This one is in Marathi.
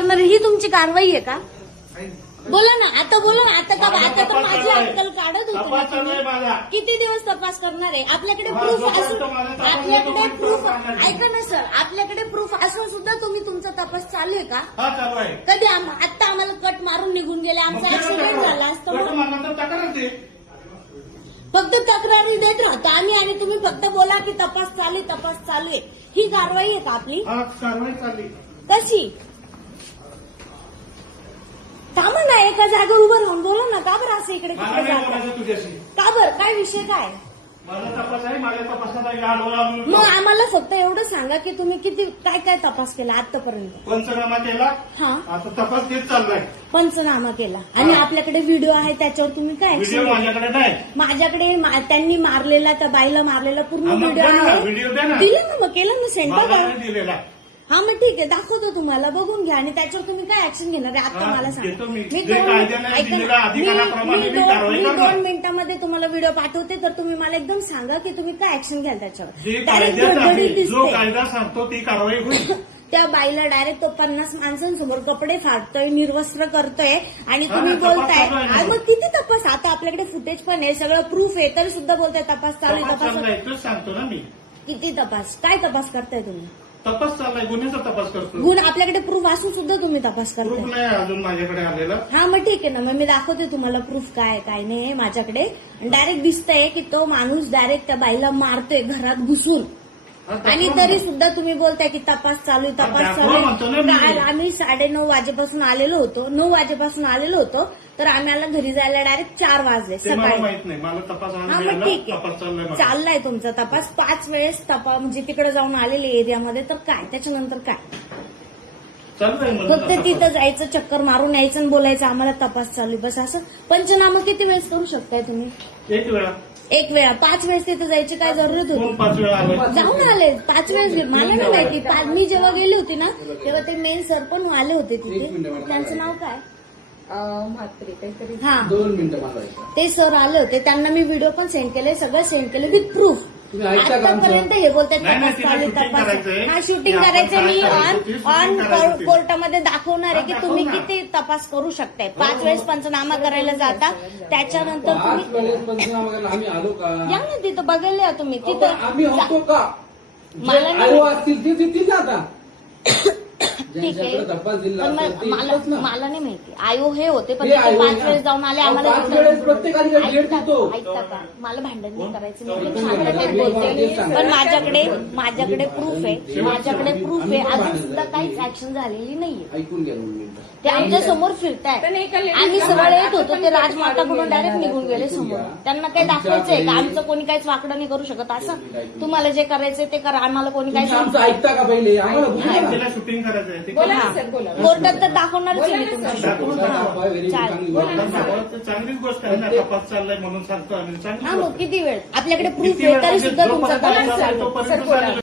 करणारे ही तुमची कारवाई आहे का? बोला ना, आता बोला ना. आता का आता तर माझी अक्कल काढत होती ना तुम्ही. किती दिवस तपास करणार आहे? आपल्याकडे प्रूफ असून, आपल्याकडे प्रूफ ऐका ना सर, आपल्याकडे प्रूफ असून सुद्धा तुम्ही तुमचा तपास चालू आहे का? कधी आता आम्हाला कट मारून निघून गेले, आमचा ऍक्सिडेंट झाला असतं. फक्त तक्रारी देत राहतो आम्ही आणि तुम्ही फक्त बोला की तपास चालू आहे. ही कारवाई आहे का आपली? कारवाई चालली. कशी? थांबा ना, एका जागेवर उभं राहून बोला ना. का बरं असं इकडे मला नाही बोलायचं तुझ्याशी. का बरं? काय विषय काय? माझा तपास आहे, माझ्या तपासाचा मग आम्हाला फक्त एवढं सांगा की तुम्ही किती काय काय तपास केला आतापर्यंत? पंचनामा केला. हा, आता तपास घेत चाललाय. पंचनामा केला आणि आपल्याकडे व्हिडिओ आहे त्याच्यावर तुम्ही काय व्हिडिओ action माझ्याकडे नाही. माझ्याकडे त्यांनी मारलेला, त्या बाईला मारलेला पूर्ण मग व्हिडिओ द्या ना, आहे. व्हिडिओ द्या ना. दिलं ना, मग केलं ना सेंड मला बघा. नाही दिलेला. हा मग ठीक आहे, दाखवतो तुम्हाला, बघून घ्या आणि त्याच्यावर तुम्ही काय ऍक्शन घेणार आहे आता मला घेतो मी. सांगा. जे कायद्याने दिलेल्या अधिकाराप्रमाणे मी कारवाई करणार. 2 मिनिटांमध्ये तुम्हाला व्हिडिओ पाठवते, तर तुम्ही मला एकदम सांगा की तुम्ही काय ऍक्शन घ्याल त्याच्यावर. जे डायरेक्ट कायद्यात आहे, गडबडीत जो दिसते. कायदा सांगतो ती कारवाई होईल. त्या बाईला डायरेक्ट तो 50 माणसांसमोर कपडे फाडतोय, निर्वस्त्र करतोय आणि हा, तुम्ही तपास बोलताय. चालू आहे ना. आणि मग किती तपास? आता आपल्याकडे फुटेज पण आहे, सगळं प्रूफ आहे, तरी सुद्धा बोलताय तपास चालू आहे. तपास तपास चाललाय तेच सांगतो ना मी. किती तपास? काय तपास करताय तुम्ही? तपास चाललाय, गुन्ह्याचा तपास करतो. गुण आपल्याकडे प्रूफ असून सुद्धा तुम्ही तपास प्रूफ करताय. नाही अजून माझ्याकडे आलेला. हा मग ठीक आहे ना, मग मी दाखवते तुम्हाला प्रूफ काय काय नाही आहे माझ्याकडे. डायरेक्ट दिसतंय की तो माणूस डायरेक्ट त्या बाईला मारतोय घरात घुसून, आणि तरी सुद्धा तुम्ही बोलताय की तपास चालू आहे, तपास दाखवा म्हणतो ना चालू मी. आहे. आम्ही 9:30 वाजेपासून आलेलो होतो, 9 वाजेपासून आलेलो होतो, तर आम्हाला घरी जायला डायरेक्ट 4 वाजले ते मला सकाळी. माहित नाही. मला तपास हा मग ठीक तपास चाललाय आहे, माझा. चाललाय तुमचा तपास. 5 वेळेस तपास म्हणजे तिकडे जाऊन आलेले एरियामध्ये, तर काय त्याच्यानंतर काय? चाललंय मला फक्त तपास. तिथं जायचं, चक्कर मारून यायचं आणि बोलायचं आम्हाला तपास चालू आहे, बस असं. पंचनामा किती वेळेस करू शकताय तुम्ही? एक वेळा. 1 वेळा. 5 वेळेस तिथं जायची काय जरूरत होती? कोण 5 वेळा आलोय? जाऊन आले 5 वेळेस. मला नाही माहिती. मी जेव्हा गेली होती ना, तेव्हा ते मेन सर पण आले होते तिथे. त्यांचं नाव काय? म्हात्रे काहीतरी. हा, 2 मिनिटं मला ऐका. ते सर आले होते, त्यांना मी व्हिडिओ पण सेंड केले, सगळं सेंड केले विथ प्रूफ. तुम्ही ऐकता का आमचं? आतापर्यंत हे बोलतात नाही, नाही, तपास तिला चालू आहे, shooting तपास. करायचंय. हा, शूटिंग आपण करायचं. मी काय ऑन करायचं ते shooting ऑन करायचं ते. कोर्टामध्ये दाखवणार आहे की दाखव तुम्ही ना. किती तपास करू शकताय. 5 वेळेस पंचनामा करायला जाता, त्याच्यानंतर 5 तुम्ही वेळेस पंचनामा करायला आम्ही आलो का? या ना तिथं बघायला या तुम्ही पण तिथं. आम्ही होतो का? मला जे नाही- आलो असतील ते तिथे आता ठीक आहे, ज्यांच्याकडे तपास दिला पण असेल ते मला इथंच ना. मला नाही माहिती. आयो हे होते पण हे आयो 5 ना. वेळेस जाऊन आले. अहो, आम्हाला 5 वेळेस प्रत्येकाने भेट ऐकता देतो. ऐकता का? मला भांडण नाही करायचं, मी भांडण एकदम नाही शांततेत करायचं. बोलते. मी सांगते. पण माझ्याकडे प्रूफ आहे, माझ्याकडे प्रूफ आहे. अजून सुद्धा काहीच ऍक्शन झालेली नाहीये. ऐकून घ्या 2 मिनिटं. ते आमच्या समोर फिरतायत. आम्ही सरळ येत होतो, ते राजमाताकडून डायरेक्ट निघून गेले समोर. त्यांना काही दाखवायचंय का आमचं कोणी काहीच वाकडं नाही करू शकत असं? तुम्हाला जे करायचंय ते करा, आम्हाला कोणी काय तुम्ही आमचं ऐकता का पहिले? आम्हाला बोलू नका. तिला शूटिंग करायचंय ते बोला करा. ना सर, बोला. कोर्टात तर दाखवणारच आहे मी तुम्हाला. दाखवून दाखवा, टाका. व्हेरी चालेल. चांगली बोला गोष्ट. ना. दाखवा. चांगलीच गोष्ट आहे ना. तपास चाललाय म्हणून सांगतो आम्ही. चांगलीच हा गोष्ट मग आहे. किती वेळ? आपल्याकडे प्रूफ किती आहे वेळ तरी म्हणजे सुद्धा तुमचा जोपर्यंत तपास तपास चालू आहे. तोपर्यंत सर, बोला. चालेल.